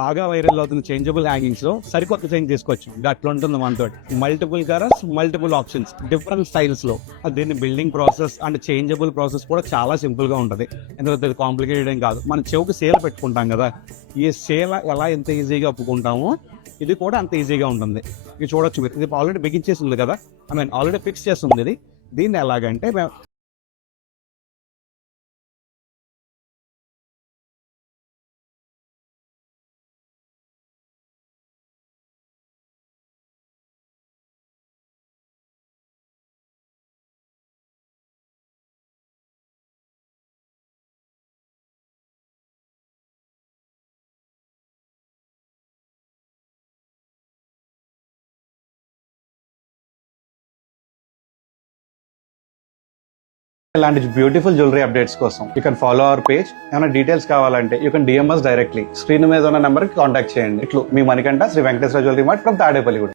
బాగా వైరల్ అవుతున్న changeable hangings లో సరికొత్త చేంజ్ తీసుకోవచ్చు. అట్లా ఉంటుంది మనతో. Multiple colours, multiple options, different styles లో. దీన్ని building process and changeable process కూడా చాలా సింపుల్ గా ఉంటుంది. ఎందుకంటే కాంప్లికేటెడ్ ఏం కాదు. మన చెవుకు సేల్ పెట్టుకుంటాం కదా, ఈ సేల్ ఎలా ఎంత ఈజీగా ఒప్పుకుంటామో ఇది కూడా అంత ఈజీగా ఉంటుంది. ఇది చూడొచ్చు మీరు. ఇది ఆల్రెడీ బిగించేసి ఉంది కదా, ఆల్రెడీ ఫిక్స్ చేస్తుంది ఇది. దీన్ని ఎలాగంటే ఇలాంటి బ్యూటిఫుల్ జ్యువెలరీ అప్డేట్స్ కోసం you can follow our page. ఏమైనా డీటెయిల్స్ కావాలంటే you can DM us directly. Screen మీద ఉన్న నెంబర్కి కాంటాక్ట్ చేయండి. ఇట్లు మీ Manikanta, Sri Venkateswara jewellery mart from Tadepalligudem.